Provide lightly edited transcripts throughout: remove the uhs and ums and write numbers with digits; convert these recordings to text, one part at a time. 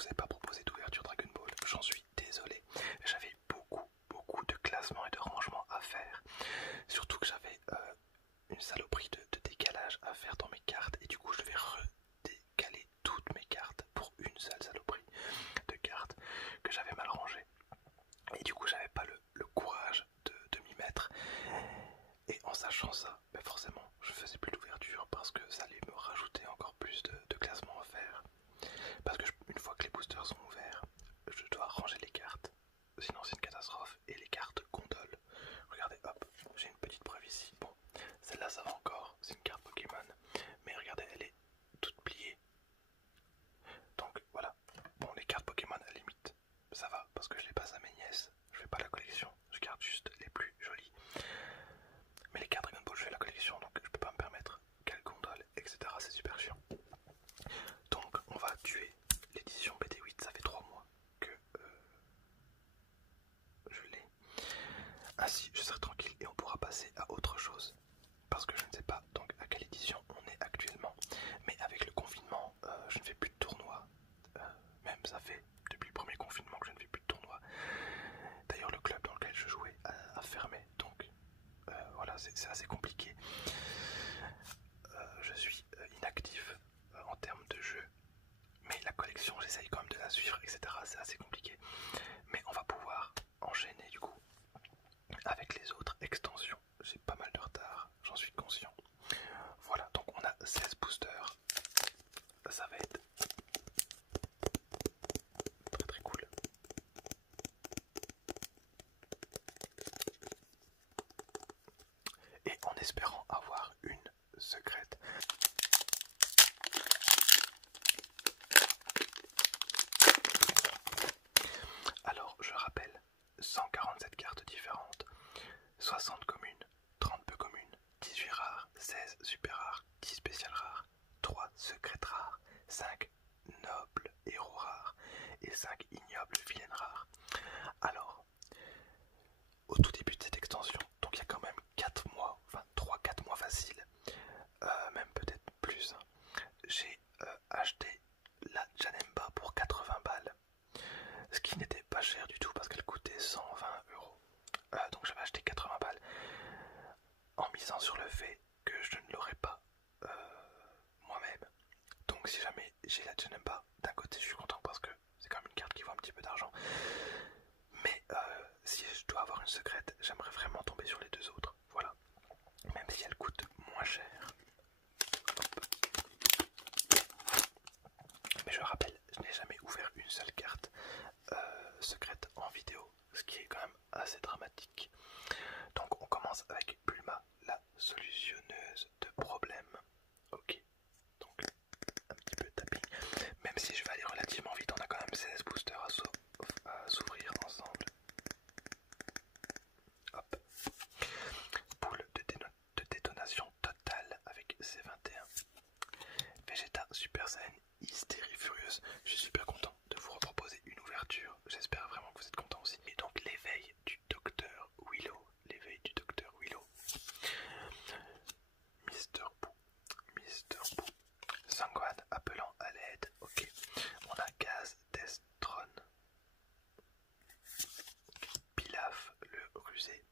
vous ai pas proposé d'ouverture Dragon Ball, j'en suis désolé. J'avais beaucoup de classements et de rangements à faire. Surtout que j'avais une saloperie de décalage à faire dans mes cartes et du coup je devais redécaler toutes mes cartes pour une seule saloperie de cartes que j'avais mal rangées. Et du coup j'avais pas le courage de m'y mettre. Et en sachant ça, ben forcément je faisais plus d'ouverture parce que ça allait me rajouter encore plus de classements à faire. Parce que une fois que les boosters sont ouverts, je dois ranger les cartes. Sinon c'est une catastrophe. Et les cartes gondoles. Regardez, hop, j'ai une petite preuve ici. Bon, celle-là ça va encore, c'est une carte Pokémon. Mais regardez, elle est toute pliée. Donc voilà. Bon, les cartes Pokémon à la limite, ça va parce que je les passe à mes nièces. Je fais pas la collection, je garde juste les plus jolies. Mais les cartes Dragon Ball, je fais la collection, donc je peux pas me permettre quelle gondole, etc. C'est super chiant. Donc on va tuer l'édition BD8, ça fait 3 mois que je l'ai. Ainsi je serai tranquille et on pourra passer à autre chose. Parce que je ne sais pas donc à quelle édition on est actuellement. Mais avec le confinement, je ne fais plus de tournois. Même ça fait depuis le premier confinement que je ne fais plus de tournois. D'ailleurs le club dans lequel je jouais a fermé. Donc voilà, c'est assez compliqué. Je suis inactif en termes de jeu. Mais la collection, j'essaye quand même de la suivre, etc. C'est assez compliqué. Mais on va pouvoir enchaîner du coup avec les autres extensions. J'ai pas mal de retard, j'en suis conscient. Voilà, donc on a 16 boosters. Ça va être très cool. Et en espérant avoir une secrète. Alors, je rappelle, 147 cartes différentes, 60 communes, 30 peu communes, 18 rares, 16 super rares, 10 spéciales rares, 3 secrètes rares, 5 nobles héros rares et 5 ignobles vilaines rares. Alors, au tout début de cette extension, donc il y a quand même 4 mois, enfin 3-4 mois faciles, même peut-être plus, j'ai acheté la Janemba pour 80 balles. Ce qui n'était pas cher du tout parce qu'elle coûtait 120 euros. Donc j'avais acheté 80 balles en misant sur le fait que je ne l'aurais pas moi-même. Donc si jamais j'ai la Janemba, d'un côté je suis content parce que c'est quand même une carte qui vaut un petit peu d'argent. Mais si je dois avoir une secrète, j'aimerais vraiment tomber sur les deux autres. Voilà. Même si elle coûte moins cher. Hop. Mais je rappelle, je n'ai jamais ouvert une seule carte secrète en vidéo, ce qui est quand même assez dramatique. Donc on commence avec Bulma, la solutionneuse de problèmes. Ok, donc un petit peu de tapping. Même si je vais aller relativement vite, on a quand même 16 boosters à s'ouvrir ensemble. Hop. Boule de détonation totale avec C21. Vegeta Super Saiyan Hystérie Furieuse. Je suis super content de vous reproposer une ouverture. J'espère vraiment que vous êtes content aussi. Et donc l'éveil du docteur Willow. L'éveil du docteur Willow. Mister Boo. Mister Boo. Sangwan appelant à l'aide. Ok. On a Gaz Destron. Pilaf le rusé.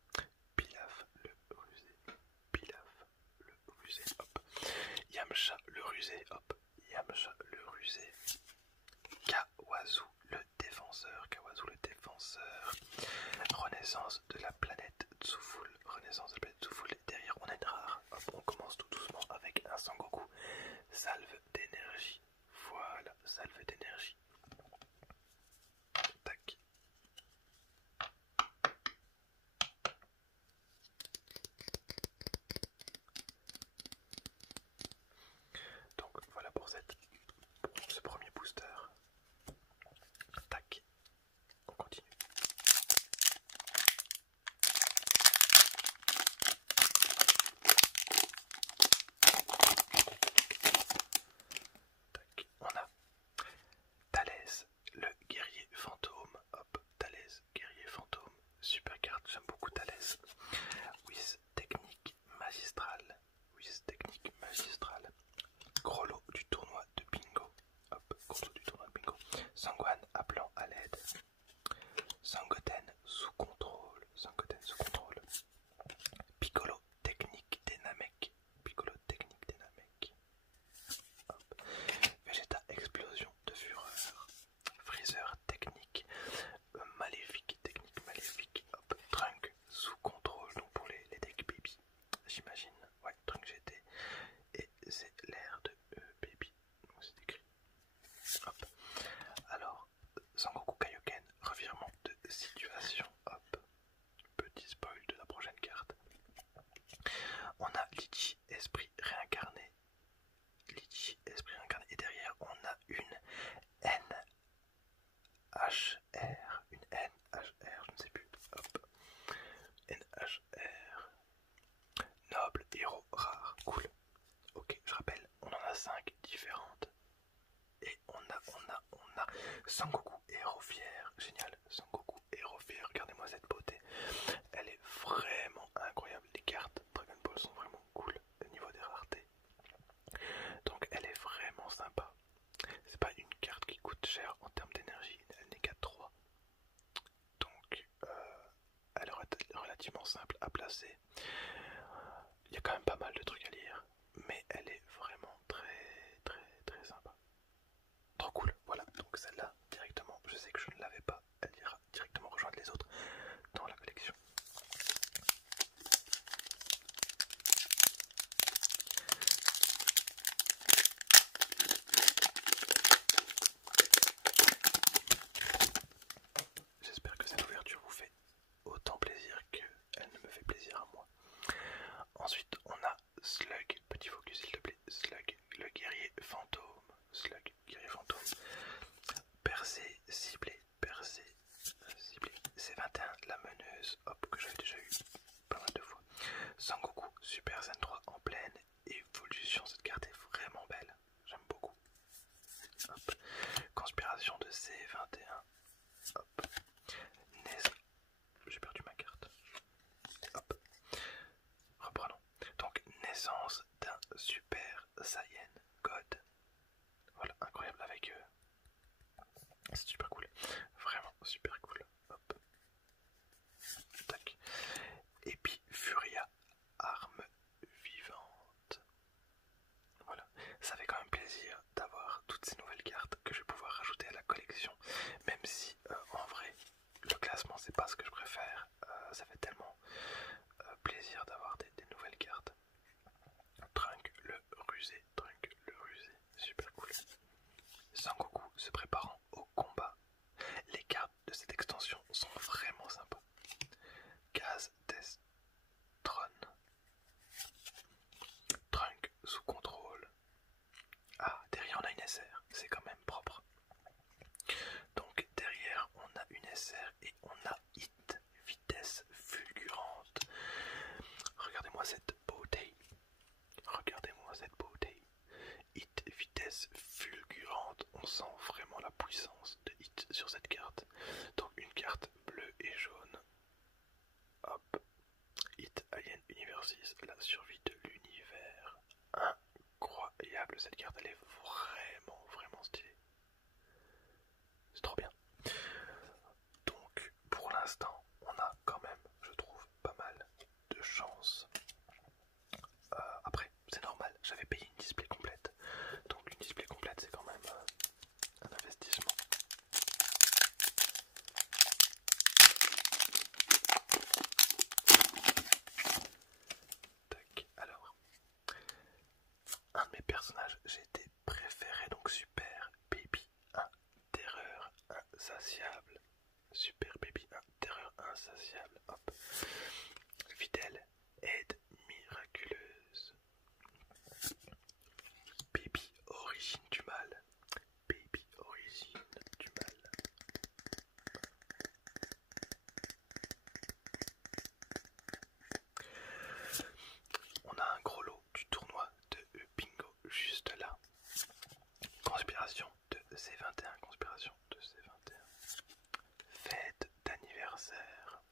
Pilaf le rusé. Pilaf le rusé. Hop. Yamcha le rusé. Hop. Yamcha le rusé. Kawazu le défenseur. Kawazu le défenseur. Renaissance de la planète Tsuful. Renaissance de la planète Tsuful. Et derrière on a une rare. Hop, on commence tout doucement avec un Sangoku. Salve d'énergie. Voilà, salve d'énergie. Tac. Donc voilà pour ce premier booster. Tac. On continue. relativement simple à placer. Il y a quand même pas mal de trucs à lire, mais elle est vraiment très sympa. Trop cool, voilà, donc celle-là, directement, je sais que je ne l'avais pas, elle ira directement rejoindre les autres dans la collection. J'espère que cette ouverture vous fait autant plaisir qu'elle ne me fait plaisir à moi. Ensuite, on a Slug, petit focus s'il te plaît, Slug, le guerrier fantôme, Slug, guerrier fantôme, percé, ciblé, ciblé, C21, la meneuse, hop, que j'avais déjà eu pas mal de fois, Sangoku, Super Zen 3 en pleine évolution, cette carte est vraiment belle, j'aime beaucoup, hop, conspiration de C21, hop, j'ai perdu ma carte, hop, reprenons, donc naissance d'un Super Saiyan God, voilà, incroyable avec c'est super cool, vraiment super cool, hop, tac, et puis Furia, arme vivante, voilà, ça fait quand même plaisir d'avoir toutes ces nouvelles cartes que je vais pouvoir rajouter à la collection, même si en vrai le classement c'est pas ce que je préfère, ça fait tellement plaisir d'avoir des nouvelles cartes. Trunk le rusé, super cool. Sangoku se préparant au combat. Les cartes de cette extension sont vraiment sympas. Gaz Destron. Trunk sous contrôle. Ah, derrière on a une SR, c'est quand même propre. Donc derrière on a une SR et on a Hit, vitesse fulgurante. Regardez-moi cette beauté. Regardez-moi cette beauté. Hit, vitesse fulgurante. On sent vraiment la puissance de Hit sur cette carte. Donc une carte bleue et jaune. Hop. Hit Alien Universis, la survie de l'univers. Incroyable cette carte, elle est vraiment stylée. C'est trop bien. Donc pour l'instant, on a quand même, je trouve, pas mal de chance. Après, c'est normal, j'avais payé une display complète. Donc une display complète, c'est quand même un investissement. Tac, alors. Un de mes personnages, j'ai été préféré, donc Super Baby 1, terreur insatiable. Super Baby 1, terreur insatiable. Hop. Fidèle, aide miraculeuse. Baby origine du mal. Baby origine du mal. On a un gros lot du tournoi de bingo juste là. Conspiration de C21, conspiration de C21. Fête d'anniversaire.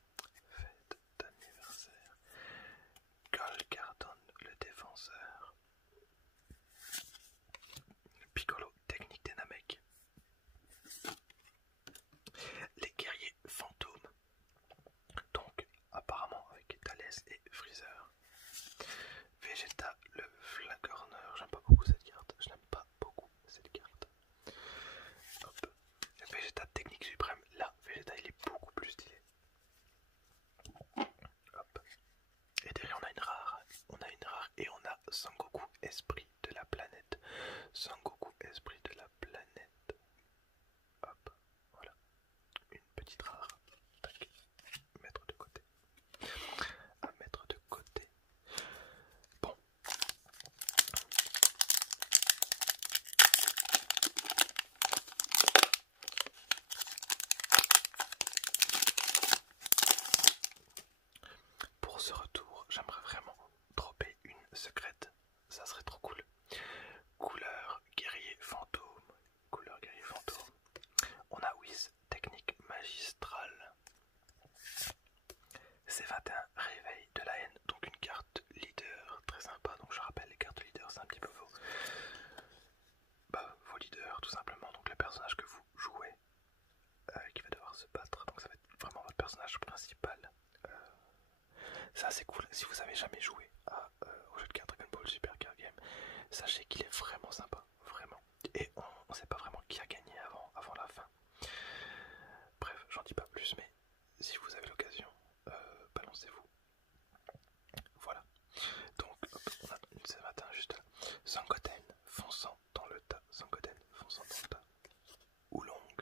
sachez qu'il est vraiment sympa, vraiment. Et on ne sait pas vraiment qui a gagné avant la fin. Bref, j'en dis pas plus, mais si vous avez l'occasion, balancez-vous. Voilà. Donc, hop, on a une Saint-Valentin juste là. Sangoten fonçant dans le tas. Sangoten fonçant dans le tas. Oolong,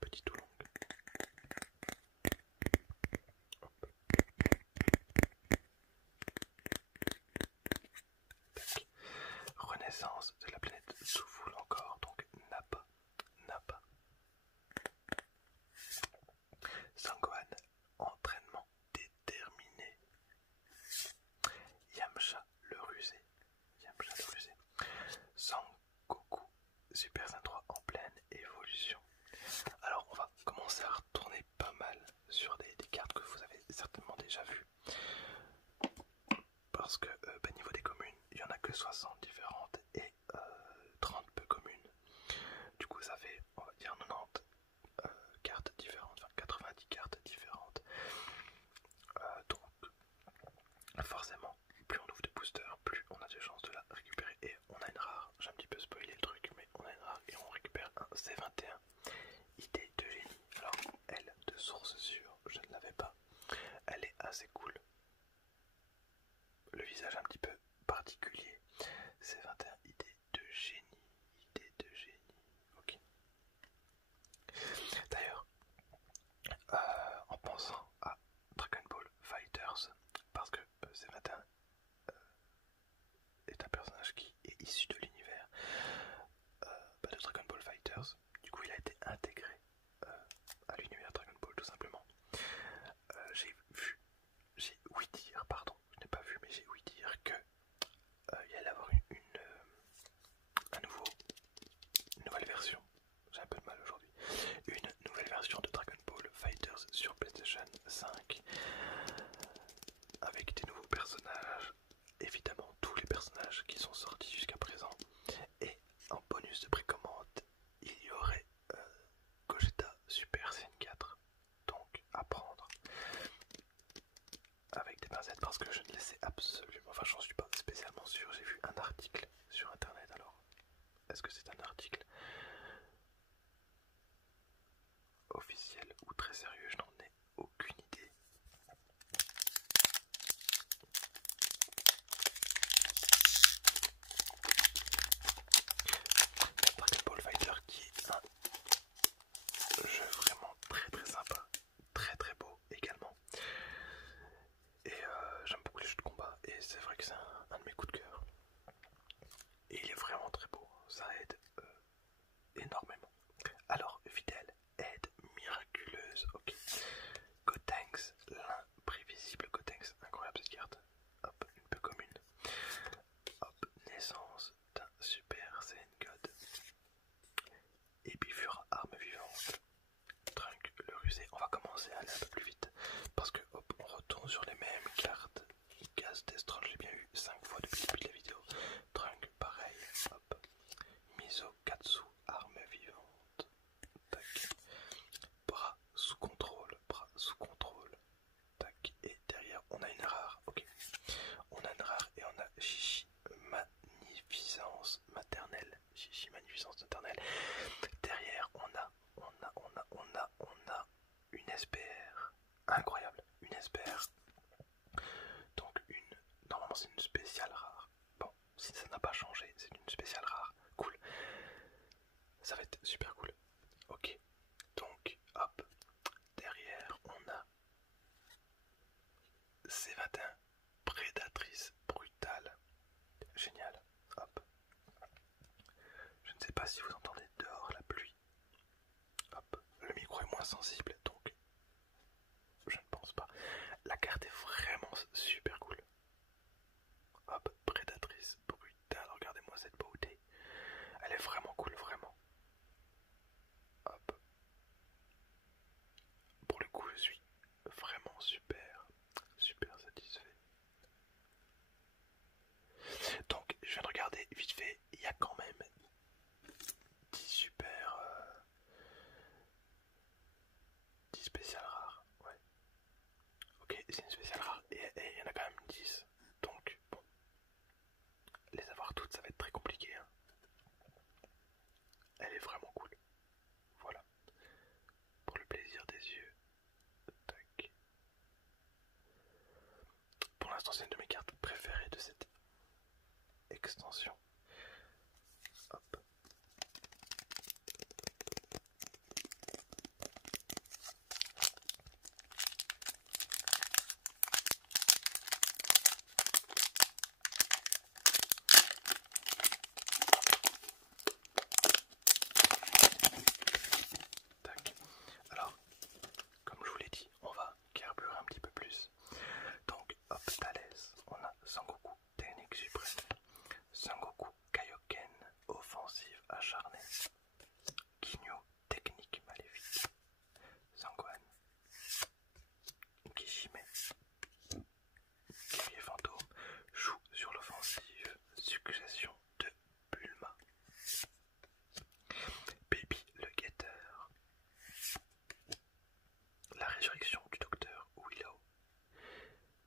petite Oolong. Hop. Tac. Renaissance de la planète Soufoul encore, donc Nappa. Sangohan, entraînement déterminé. Yamcha le rusé. Sangoku, Super Saiyan 3 en pleine évolution. Alors on va commencer à retourner pas mal sur des cartes que vous avez certainement déjà vues. Parce que niveau des communes, il n'y en a que 60 différentes et 30 peu communes. Du coup ça fait, on va dire, 90 cartes différentes, enfin 90 cartes différentes. Donc forcément, plus on ouvre de boosters, plus on a de chances de la récupérer. Et on a une rare, j'ai un petit peu spoilé le truc, mais on a une rare et on récupère un C21. Idée de génie. Alors elle, de source sûre, je ne l'avais pas. Elle est assez cool. Le visage un petit peu particulier. C21, idée de génie. Ok. D'ailleurs, en pensant à Dragon Ball Fighters, parce que C21 est un personnage qui est issu de l'univers de Dragon Ball Fighters. Du coup, il a été intégré à l'univers Dragon Ball tout simplement. J'ai ouï dire, pardon, je n'ai pas vu, mais j'ai ouï dire que il allait avoir une nouvelle version. J'ai un peu de mal aujourd'hui. Une nouvelle version de Dragon Ball Fighters sur PlayStation 5 avec des nouveaux personnages, évidemment tous les personnages qui sont sortis jusqu'à présent, et en bonus de précommande il y aurait Gogeta Super Saiyan 4, donc à prendre avec des pincettes parce que je ne le sais absolument, enfin j'en suis pas spécialement sûr. J'ai vu un article sur internet, alors est-ce que c'est un article officiel ou très sérieux, je n'en ai aucune idée. Dragon Ball Fighter qui est un jeu vraiment très sympa, très beau également. Et j'aime beaucoup les jeux de combat et c'est vrai que c'est un de mes coups de cœur. Et il est vraiment très beau, ça aide énormément. Alors, Videl, aide miraculeuse, ok. Gotenks, l'imprévisible Gotenks, incroyable cette carte. Hop, une peu commune. Hop, naissance d'un Super Saiyan God. Épifure, arme vivante. Trunk, le rusé. On va commencer à aller un peu plus vite parce que hop, on retourne sur les mêmes cartes. Gaz Destron, j'ai bien eu 5 fois depuis le début de la vidéo. Trunk, pareil. Hop. Miso Katsu, arme vivante. Tac. Bras sous contrôle. Tac. Et derrière, on a une rare. Ok. On a une rare et on a Chichi Magnificence maternelle. Chichi Magnificence maternelle. Derrière, on a une SPR. Incroyable. Une SPR. Donc normalement c'est une spéciale rare. Bon, si ça n'a pas changé, c'est une spéciale rare. Cool. Ça va être super cool. Ok. Donc, hop. Derrière, on a C21. Prédatrice brutale. Génial. Hop. Je ne sais pas si vous entendez dehors la pluie. Hop. Le micro est moins sensible, donc je ne pense pas. La carte est vraiment super cool. Hop, prédatrice brutale, regardez-moi cette beauté. Elle est vraiment cool, vraiment. Hop. Pour le coup, je suis vraiment super satisfait. Donc, je viens de regarder vite fait, il y a quand même 10 super extension. Hop. Tac. Alors, comme je vous l'ai dit, on va carburer un petit peu plus. Donc, hop, Thalès, on a Sangoku, technique suprême. Sangoku, Kaioken, offensive acharnée. Ginyu, technique maléfique. Sangohan, Kishime, guerrier fantôme. Joue sur l'offensive, succession de Bulma. Baby le guetteur. La résurrection du docteur Willow.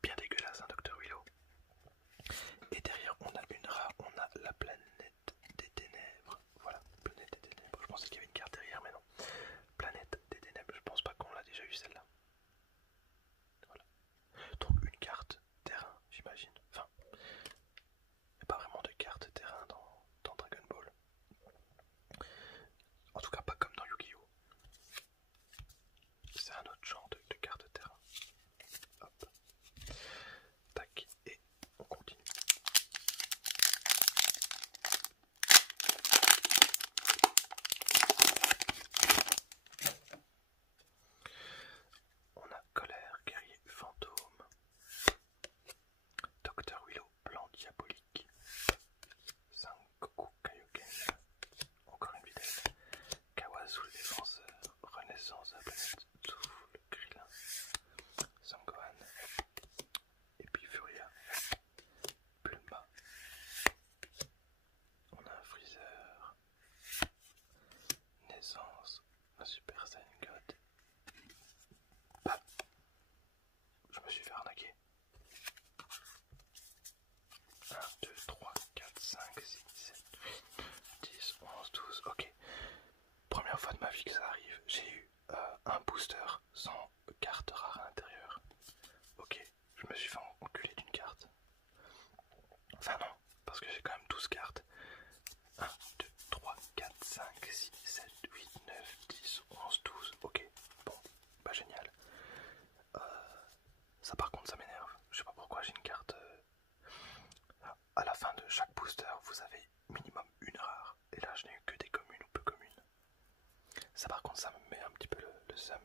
Bien dégueulasse, hein, docteur Willow. Et derrière, on a une rare, on a la planète des ténèbres. Voilà, planète des ténèbres. Je pensais qu'il y avait une carte derrière, mais non. Planète des ténèbres, je pense pas qu'on l'a déjà eu celle-là. Voilà. Donc une carte terrain, j'imagine. Enfin, il n'y a pas vraiment de carte terrain dans Dragon Ball. En tout cas, pas comme dans Yu-Gi-Oh! C'est un autre genre de carte terrain. Hop. Tac. Et on continue. On a colère, guerrier fantôme. Docteur Willow, plan diabolique. Sangoku Kaioken. Encore une vitesse. Kawazu le défenseur. Renaissance de la planète. Souffle, Krillin. Sangohan. Et puis Furia. Bulma. On a un Freezer. Naissance. Un Super Saiyan God. Bah, je me suis fait arnaquer. 1, 2, 3, 4, 5, 6, 7, 8, 10, 11, 12. Ok. Première fois de ma vie que ça arrive. J'ai eu un booster sans carte rare à l'intérieur. Ok. Je me suis fait enculer d'une carte. Enfin non, parce que j'ai quand même 12 cartes. 1, 2, 3, 4, 5, 6, 7, 8, 9, 10, 11, 12. Ok. Bon. Bah génial. Ça par contre ça m'énerve. Je sais pas pourquoi j'ai une carte... À la fin de chaque booster, vous avez minimum une rare. Et là, je n'ai eu que des communes ou peu communes. Ça, par contre, ça me met un petit peu le seum.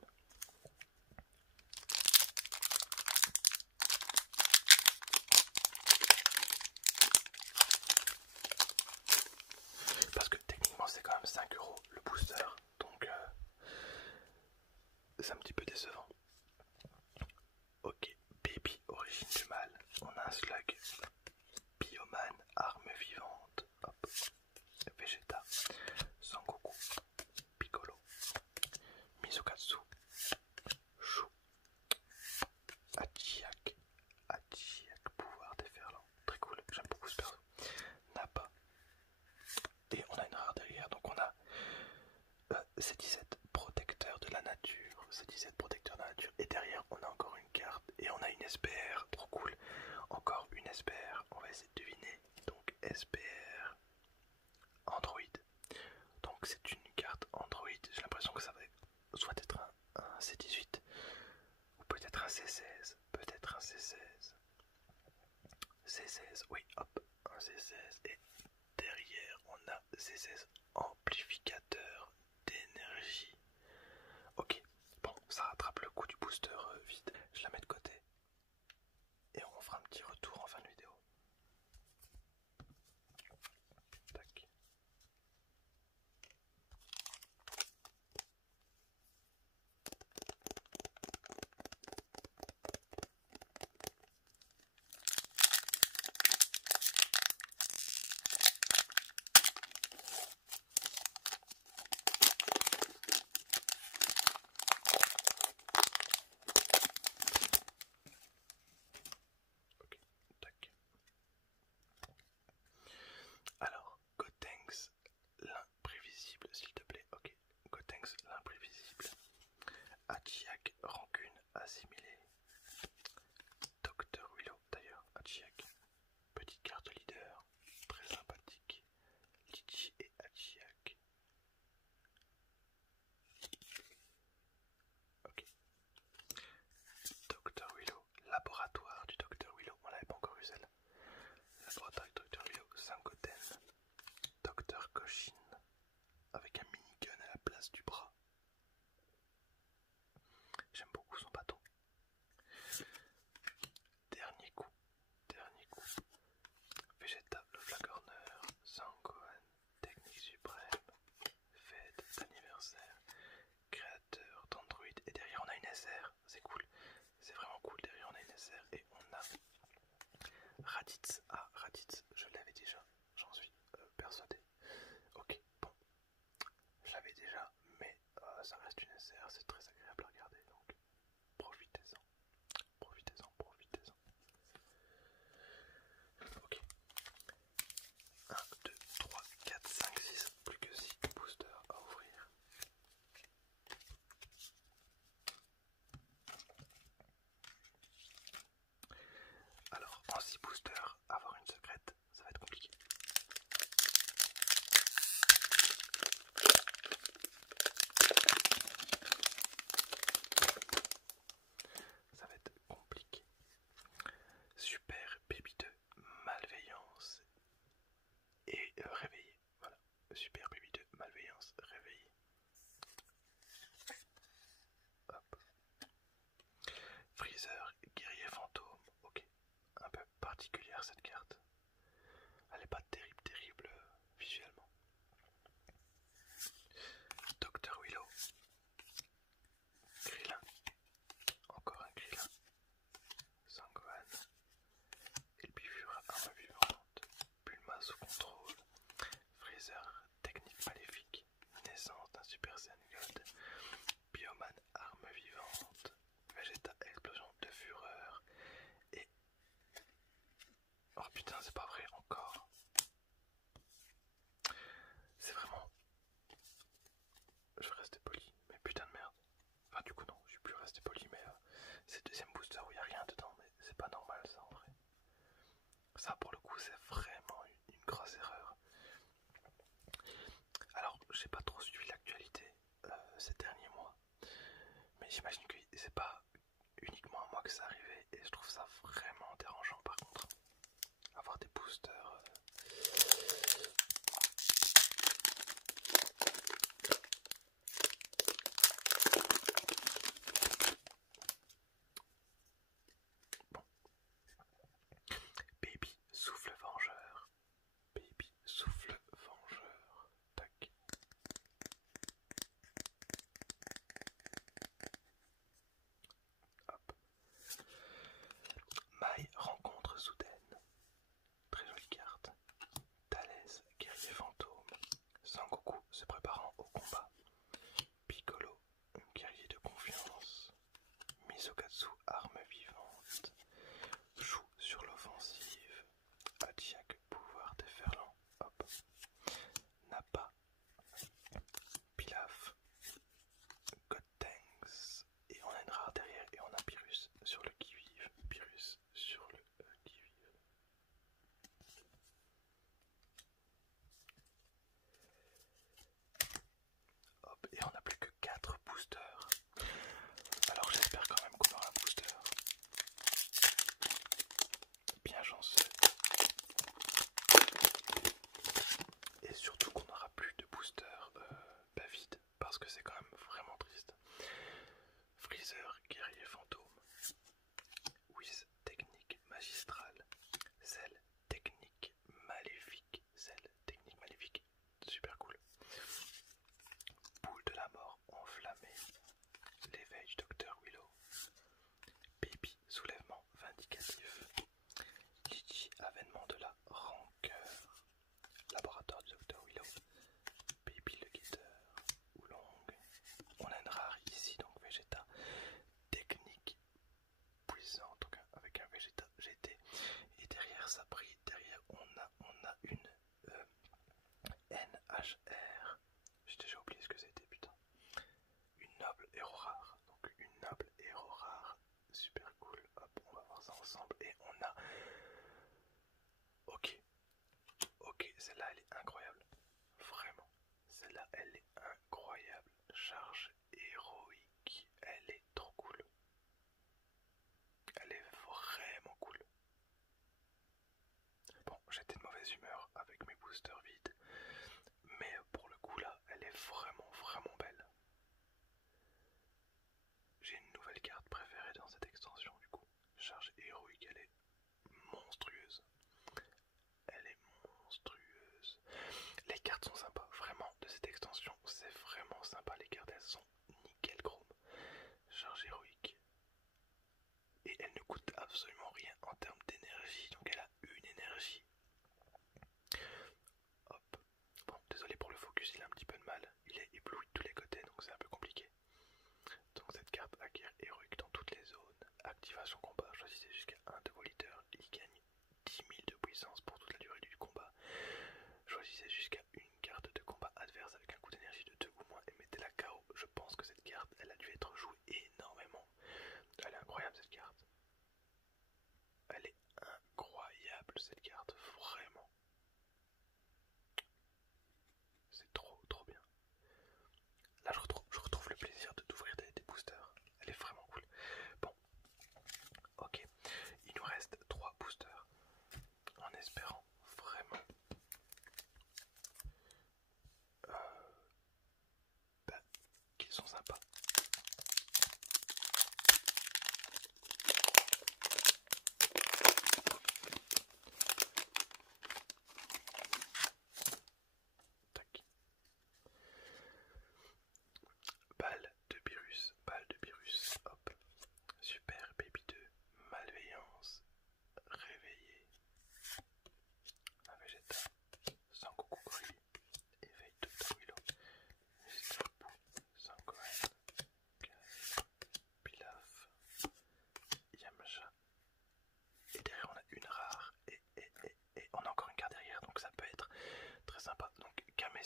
Parce que techniquement, c'est quand même 5 € le booster. Donc, c'est un petit peu décevant. Ok, Baby, origine du mal. On a un slug. Bioman, arme vivante. Hop. Vegeta. Sangoku. Piccolo. Mizukatsu. Chou. Hachiak. Hachiak, pouvoir déferlant. Très cool, j'aime beaucoup ce perso. Nappa. Et on a une rare derrière, donc on a C17, protecteur de la nature. C17, protecteur de la nature. Et derrière, on a encore une carte. Et on a une SPR, trop cool. Encore une SPR, on va essayer de deviner. Donc SPR Android. Donc c'est une carte Android. J'ai l'impression que ça va soit être un C18 ou peut-être un C16. Peut-être un C16. C16, oui, hop, un C16. Et derrière, on a C16 amplificateur d'énergie. Ok, bon, ça rattrape le coup du booster vide. Je la mets de côté. Et on fera un petit retour en fin de vidéo. Tac.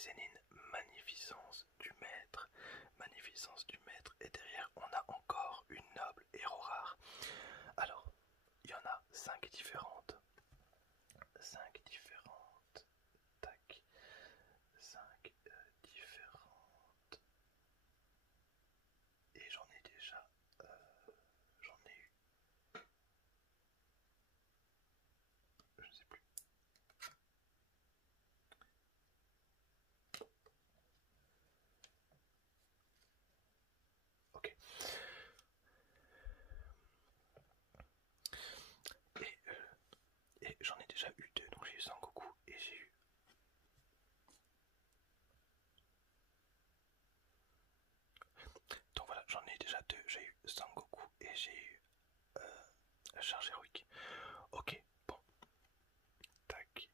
Zénine, magnificence du maître, et derrière on a encore une noble héros rare. Alors, il y en a 5 différentes. 5 différentes. Tac. 5 différentes. Et j'en ai déjà. J'en ai eu. Je ne sais plus. Ok. Et j'en ai déjà eu 2. Donc j'ai eu Sangoku et j'ai eu. Donc voilà, j'en ai déjà 2. J'ai eu Sangoku et j'ai eu Charge héroïque. Ok, bon. Tac.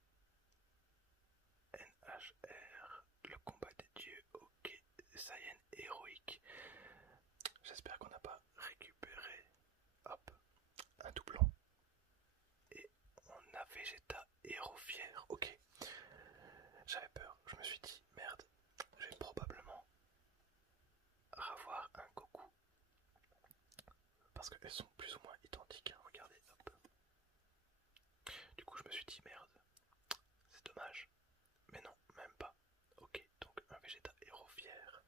NHR, le combat des dieux. Ok, Saiyan héroïque. J'espère qu'on n'a pas récupéré. Hop, un doublon. Et on a Vegeta héros fier. Ok. J'avais peur. Je me suis dit, merde, je vais probablement avoir un Goku. Parce qu'elles sont plus ou moins identiques. Hein. Regardez, hop. Du coup, je me suis dit, merde, c'est dommage. Mais non, même pas. Ok, donc un Vegeta héros fier.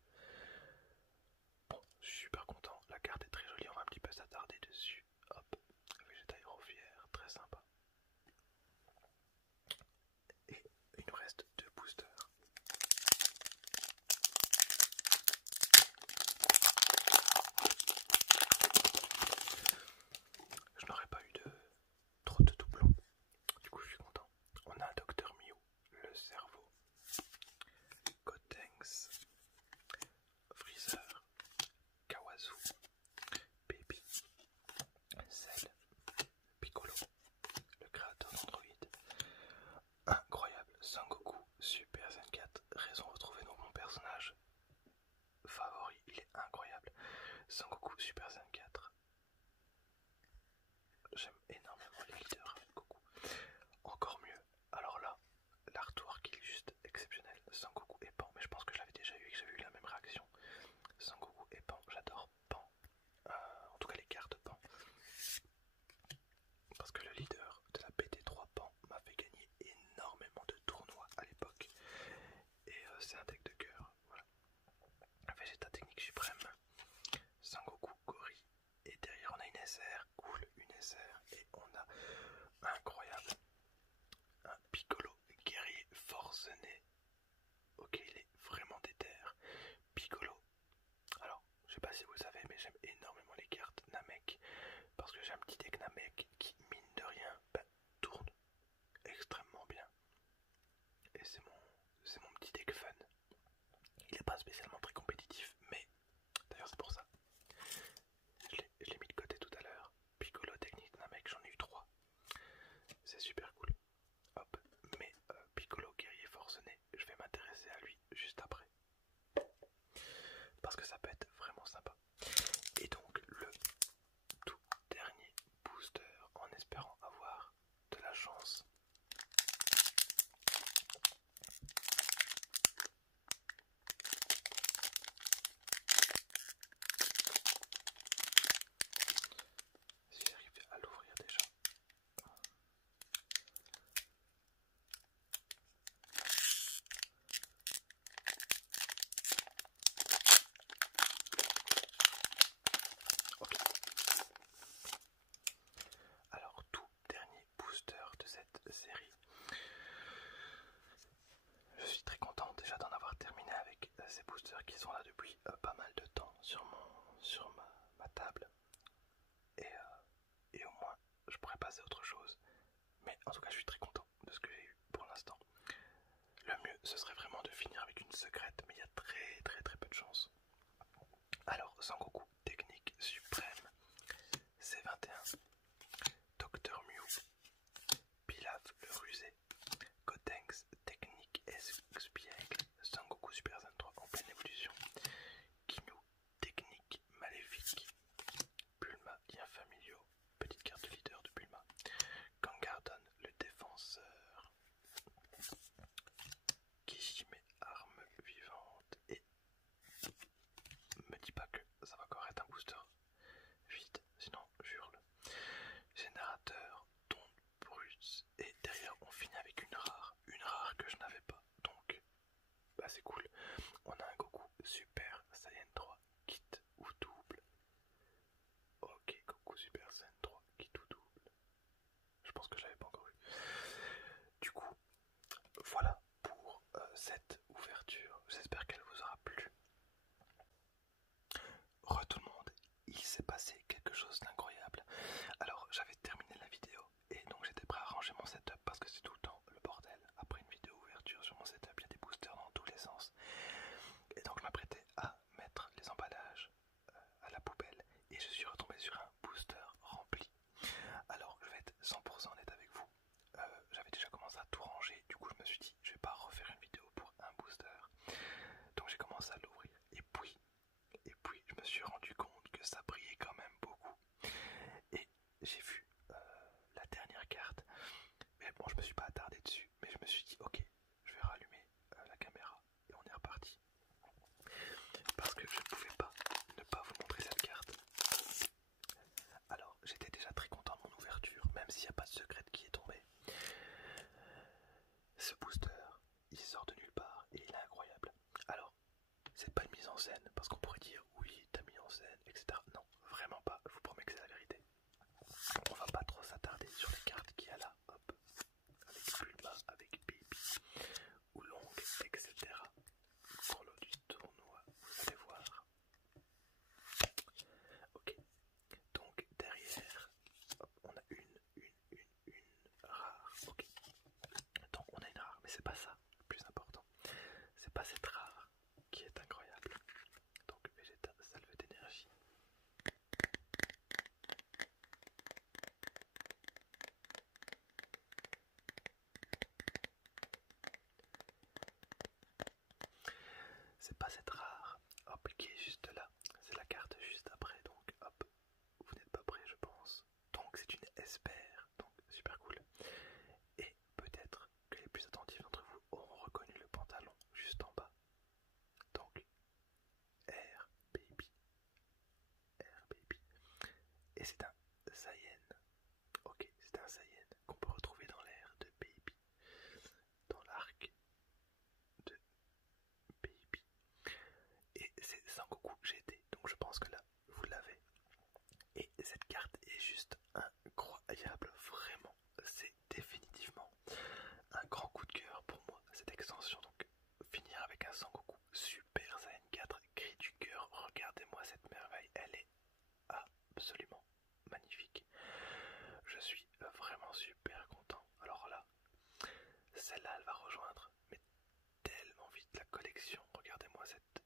Bon, je suis super content. La carte est très jolie, on va un petit peu s'attarder dessus. Hop, Vegeta héros fier, très sympa. Et il nous reste 2 boosters. Je n'aurais pas eu trop de doublons. Du coup, je suis content. On a un Dr Mew, le cerveau. Gotenks, Freezer, Kawazu, Baby, Cell, Piccolo, le créateur d'Android. Incroyable, Sangoku, Super Saiyan 4, raison retrouvée donc mon personnage favori, il est incroyable. Sangoku, Super Saiyan 4. J'aime énormément les leaders avec Goku. Encore mieux, alors là, l'artwork il est juste exceptionnel. Sangoku et Pan, mais je pense que je l'avais déjà eu et que j'avais eu la même réaction. Sangoku et Pan, j'adore Pan. En tout cas les cartes Pan. Parce que le leader de la PT3 Pan m'a fait gagner énormément de tournois à l'époque. Et c'est un deck de cœur. Voilà. Vegeta technique suprême. Sangoku, Gori. Et derrière on a une SR. Cool, une SR. Et on a incroyable. Un Piccolo guerrier forcené. Ok, il est vraiment déter. Piccolo. Alors, je sais pas si vous le savez, mais j'aime énormément les cartes Namek. Parce que j'ai un petit deck Namek qui, mine de rien, tourne extrêmement bien. Et c'est mon petit deck fun. Il n'est pas spécialement très compétitif, mais d'ailleurs c'est pour ça. Je l'ai mis de côté tout à l'heure. Piccolo technique Namek, j'en ai eu 3. C'est super cool. Hop, mais Piccolo guerrier forcené, je vais m'intéresser à lui juste après. Parce que ça peut être vraiment sympa. Et donc le tout dernier booster en espérant avoir de la chance. Si j'arrive à l'ouvrir déjà. Ok. Alors tout dernier booster de cette série. Je suis très content déjà d'en avoir terminé avec ces boosters qui sont là depuis pas mal de temps sur ma table. Et au moins je pourrais passer à autre chose. Mais en tout cas je suis très content de ce que j'ai eu pour l'instant. Le mieux ce serait vraiment de finir avec une secrète, mais il y a très peu de chance. Alors Sangoku, technique suprême, C21, Dr Mew, Pilaf le rusé, Gotenks, technique espiègle, Sangoku Super Saiyan 3 en pleine évolution, Ginyu, technique maléfique, Bulma, lien familiaux, petite carte de leader de Bulma, Gangardon, le défenseur, Kishime, arme c'est pas cette rare, hop, qui est juste là, c'est la carte juste après, donc hop, vous n'êtes pas prêts je pense. Donc c'est une Esper, donc super cool. Et peut-être que les plus attentifs d'entre vous auront reconnu le pantalon juste en bas. Donc Air Baby, Air Baby. Et c'est un Saiyan. Ok, c'est un Saiyan qu'on peut retrouver dans l'air de Baby, dans l'arc de Baby. Et c'est Sangoku GT, donc je pense que là vous l'avez. Et cette carte est juste incroyable, vraiment. C'est définitivement un grand coup de cœur pour moi, cette extension. Donc finir avec un Sangoku Super Saiyan 4, cri du cœur, regardez-moi cette merveille, elle est absolument magnifique. Je suis vraiment super content. Alors là, celle-là elle va rejoindre mais tellement vite la collection. Regardez-moi cette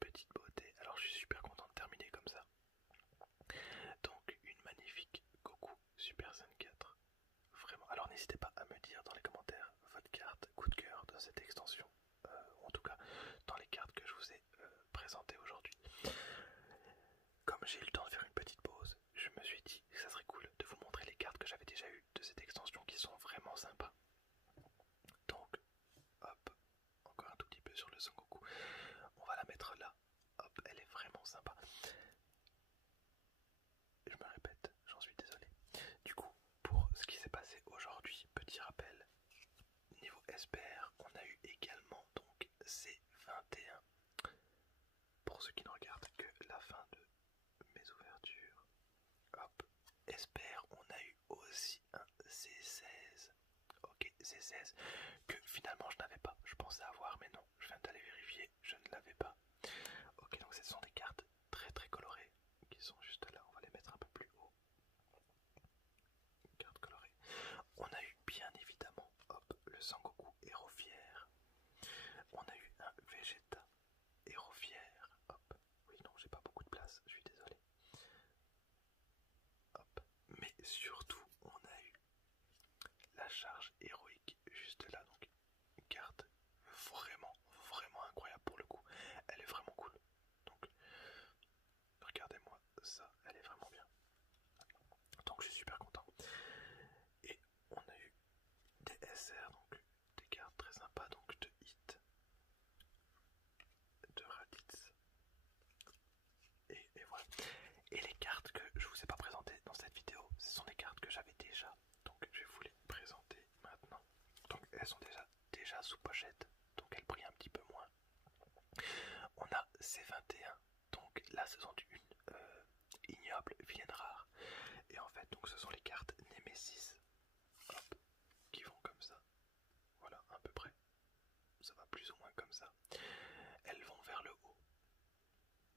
petite beauté. Alors je suis super content de terminer comme ça. Donc une magnifique Goku Super Saiyan 4. Vraiment. Alors n'hésitez pas à me dire dans les commentaires votre carte coup de cœur de cette extension. En tout cas dans les cartes que je vous ai présentées aujourd'hui. Comme j'ai eu le temps de faire une petite pause, je me suis dit que ça serait cool de vous montrer les cartes que j'avais déjà eues de cette extension qui sont vraiment sympas. Donc, hop, encore un tout petit peu sur le Sangoku. On va la mettre là. Hop, elle est vraiment sympa. Je me répète, j'en suis désolé. Du coup, pour ce qui s'est passé aujourd'hui, petit rappel. Niveau Esper, on a eu également donc C21. Pour ceux qui ne regardent que la fin de mes ouvertures. Hop, Esper, on a eu aussi un C16. Ok, C16 que finalement je n'avais pas. Je pensais avoir, mais non, je viens d'aller vérifier, je ne l'avais pas. Ok, donc ce sont des cartes très très colorées qui sont juste là. On va les mettre un peu plus haut. Cartes colorées. On a eu bien évidemment, hop, le Sangoku Héros Fier. On a eu un Vegeta Héros Fier. Hop, oui, non, j'ai pas beaucoup de place, je suis désolé. Hop, mais surtout, on a eu la charge héroïque juste là, donc une carte vraiment, vraiment incroyable pour le coup. Elle est vraiment cool. Donc, regardez-moi ça, elle est vraiment bien. Donc, je suis super content. Et on a eu des SR, donc des cartes très sympas, donc de Hit, de Raditz. Et voilà. Et les cartes que je vous ai pas présentées dans cette vidéo, ce sont des cartes que j'avais déjà. Donc, je vais vous les présenter maintenant. Donc, elles sont déjà sous pochette, donc elles brillent un petit peu moins. On a C21, donc la saison du 1, ignoble, vilaine rare. Et en fait, donc ce sont les cartes Nemesis, hop, qui vont comme ça. Voilà, à peu près. Ça va plus ou moins comme ça. Elles vont vers le haut.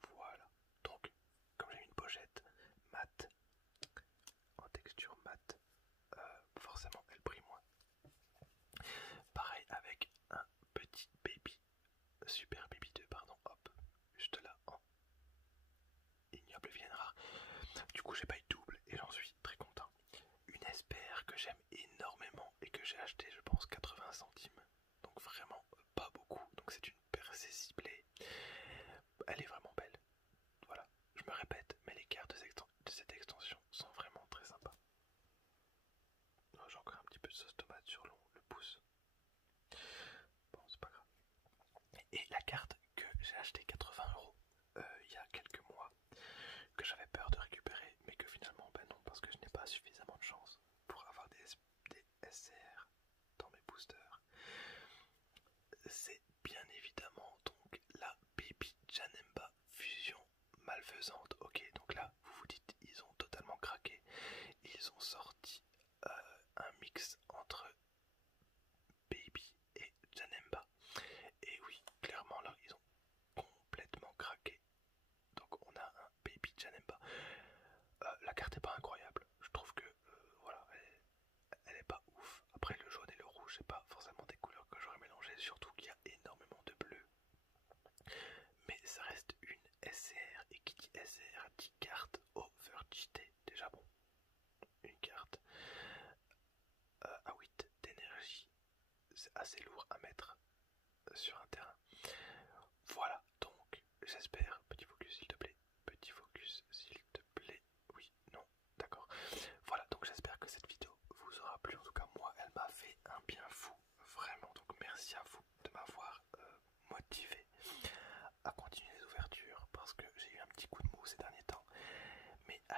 Voilà. Donc, comme j'ai une pochette mat, en texture mat, forcément elle brille moins. Pareil avec un petit baby, super baby 2, pardon, hop, juste là en ignoble vilaine rare. Du coup j'ai pas eu double et j'en suis très content. Une Esper que j'aime énormément et que j'ai acheté je pense 80 centimes. Donc vraiment pas beaucoup. Donc c'est une percée ciblée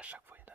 à chaque fois il y